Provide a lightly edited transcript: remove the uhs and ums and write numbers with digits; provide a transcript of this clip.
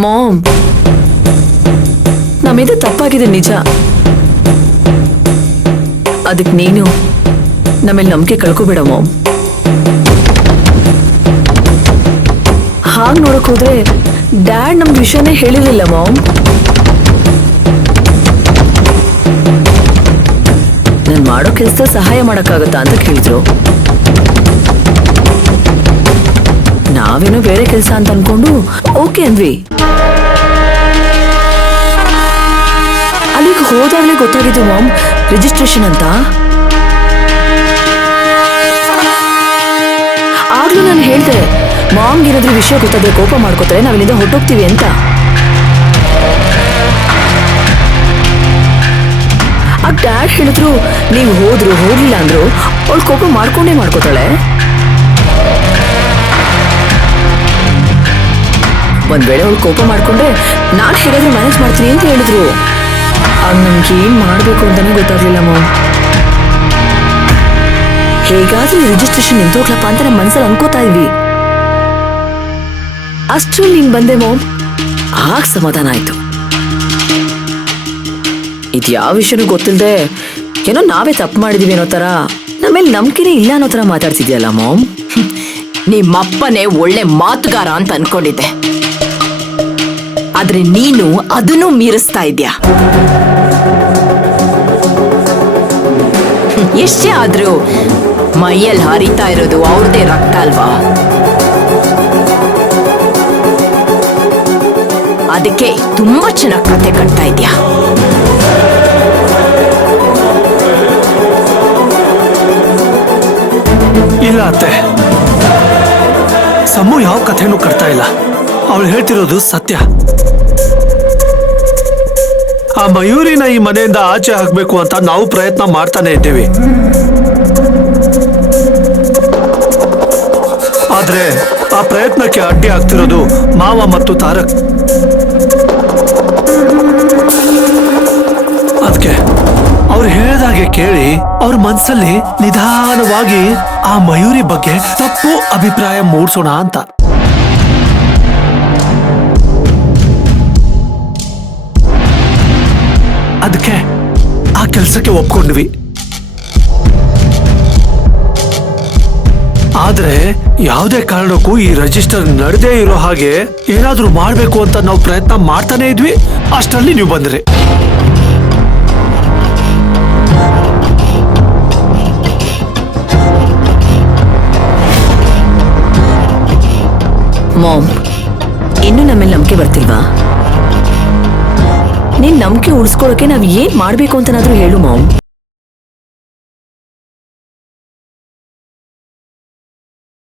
Ma'am, ನಮ್ಮಿಂದ ತಪ್ಪಾಗಿದೆ ನಿಜ. ಅದಕ್ಕೆ ನೀನು ನಮ್ಮಲ್ಲಿ ನಂಬಿಕೆ ಕಳ್ಕೊಬೇಡ ಮಾಮ್. ಹಾಗೆ ನೋಡಕ್ ಹೋದ್ರೆ ಡ್ಯಾಡ್ ನಮ್ ವಿಷಯನೇ ಹೇಳಿರ್ಲಿಲ್ಲ ಮಾಮ್. ನನ್ ಮಾಡೋ ಕೆಲಸ ಸಹಾಯ ಮಾಡಕ್ಕಾಗತ್ತಾ ಅಂತ ಕೇಳಿದ್ರು. ನಾವೇನೋ ಬೇರೆ ಕೆಲಸ ಅಂತ ಅನ್ಕೊಂಡು ಓಕೆ ಅಂದ್ವಿ. ಅಲ್ಲಿಗೆ ಹೋದಾಗ್ಲೇ ಗೊತ್ತಾಗಿದ್ದು ಮಾಮ್, ರಿಜಿಸ್ಟ್ರೇಷನ್ ಅಂತ. ಆಗ್ಲೂ ನಾನು ಹೇಳ್ದೆ, ಮಾಮ್ಗೆ ಏನಾದ್ರೂ ವಿಷಯ ಗೊತ್ತಾದ್ರೆ ಕೋಪ ಮಾಡ್ಕೋತಾರೆ, ನಾವಿಲ್ಲಿಂದ ಹೊರಟೋಗ್ತೀವಿ ಅಂತ. ಆಗ ಡ್ಯಾಡ್ ಹೇಳಿದ್ರು, ನೀವು ಹೋದ್ರು ಹೋಗ್ಲಿಲ್ಲ ಅಂದ್ರು ಅವಳು ಕೋಪ ಮಾಡ್ಕೊಂಡೇ ಮಾಡ್ಕೋತಾಳೆ. ಒಂದ್ ವೇಳೆ ಅವಳು ಕೋಪ ಮಾಡ್ಕೊಂಡ್ರೆ ನಾನ್ ಹೇಗಾದ್ರೂ ಮ್ಯಾನೇಜ್ ಮಾಡ್ತೀನಿ ಅಂತ ಹೇಳಿದ್ರು. ಆಗ ನಮ್ಗೆ ಏನ್ ಮಾಡ್ಬೇಕು ಅಂತಾನೆ ಗೊತ್ತಾಗ್ಲಿಲ್ಲ ಮಾಮ್. ಹೇಗಾದ್ರೂ ರಿಜಿಸ್ಟ್ರೇಷನ್ ನಿಂತೋಗ್ಲಪ್ಪ ಅಂತ ನಮ್ಮ ಮನ್ಸಲ್ಲಿ ಅನ್ಕೋತಾ ಇದ್ವಿ. ಅಷ್ಟ್ರಲ್ಲಿ ನೀನ್ ಬಂದೆ ಮಾಮ್, ಆಗ ಸಮಾಧಾನ ಆಯ್ತು. ಇದ್ಯಾವ ವಿಷಯನೂ ಗೊತ್ತಿಲ್ಲದೆ ಏನೋ ನಾವೇ ತಪ್ಪು ಮಾಡಿದೀವಿ ಅನ್ನೋ ತರ, ನಮ್ಮೇಲೆ ನಂಬಿಕೆನೇ ಇಲ್ಲ ಅನ್ನೋ ತರ ಮಾತಾಡ್ತಿದ್ಯಲ್ಲ ಮಾಮ್. ನಿಮ್ಮಪ್ಪನೇ ಒಳ್ಳೆ ಮಾತುಗಾರ ಅಂತ ಅನ್ಕೊಂಡಿದ್ದೆ, ಆದ್ರೆ ನೀನು ಅದನ್ನು ಮೀರಿಸ್ತಾ ಇದ್ಯಾ. ಎಷ್ಟೇ ಆದ್ರೂ ಮೈಯಲ್ಲಿ ಹರಿತಾ ಇರೋದು ಅವ್ರದೇ ರಕ್ತ ಅಲ್ವಾ. ಅದಕ್ಕೆ ತುಂಬಾ ಚೆನ್ನಾಗಿ ಕತೆ ಕಟ್ತಾ ಇದ್ಯಾ. ಇಲ್ಲ ಅತ್ತೆ, ಸಮು ಯಾವ ಕಥೆನೂ ಕಟ್ತಾ ಇಲ್ಲ. ಅವಳು ಹೇಳ್ತಿರೋದು ಸತ್ಯ. ಆ ಮಯೂರಿನ ಈ ಮನೆಯಿಂದ ಆಚೆ ಹಾಕ್ಬೇಕು ಅಂತ ನಾವು ಪ್ರಯತ್ನ ಮಾಡ್ತಾನೆ ಇದ್ದೇವೆ. ಆದ್ರೆ ಆ ಪ್ರಯತ್ನಕ್ಕೆ ಅಡ್ಡಿ ಆಗ್ತಿರೋದು ಮಾವ ಮತ್ತು ತಾರಕ್. ಅದಕ್ಕೆ ಅವ್ರು ಹೇಳಿದಾಗೆ ಕೇಳಿ ಅವ್ರ ಮನ್ಸಲ್ಲಿ ನಿಧಾನವಾಗಿ ಆ ಮಯೂರಿ ಬಗ್ಗೆ ತಪ್ಪು ಅಭಿಪ್ರಾಯ ಮೂಡಿಸೋಣ ಅಂತ. ಅದಕ್ಕೆ ಆ ಕೆಲಸಕ್ಕೆ ಒಪ್ಕೊಂಡ್ವಿ. ಆದ್ರೆ ಯಾವುದೇ ಕಾರಣಕ್ಕೂ ಈ ರಿಜಿಸ್ಟರ್ ನಡೆದೇ ಇರೋ ಹಾಗೆ ಏನಾದ್ರೂ ಮಾಡ್ಬೇಕು ಅಂತ ನಾವು ಪ್ರಯತ್ನ ಮಾಡ್ತಾನೆ ಇದ್ವಿ. ಅಷ್ಟರಲ್ಲಿ ನೀವು ಬಂದ್ರಿ. ಮಾಮ್, ಇನ್ನು ನಮ್ಮೇಲೆ ನಂಬಿಕೆ ಬರ್ತಿಲ್ವಾ? ನೀನ್ ನಂಬಿಕೆ ಉಳಿಸ್ಕೊಳಕ್ಕೆ ನಾವ್ ಏನ್ ಮಾಡ್ಬೇಕು ಅಂತನಾದ್ರೂ ಹೇಳು ಮಾಮ್.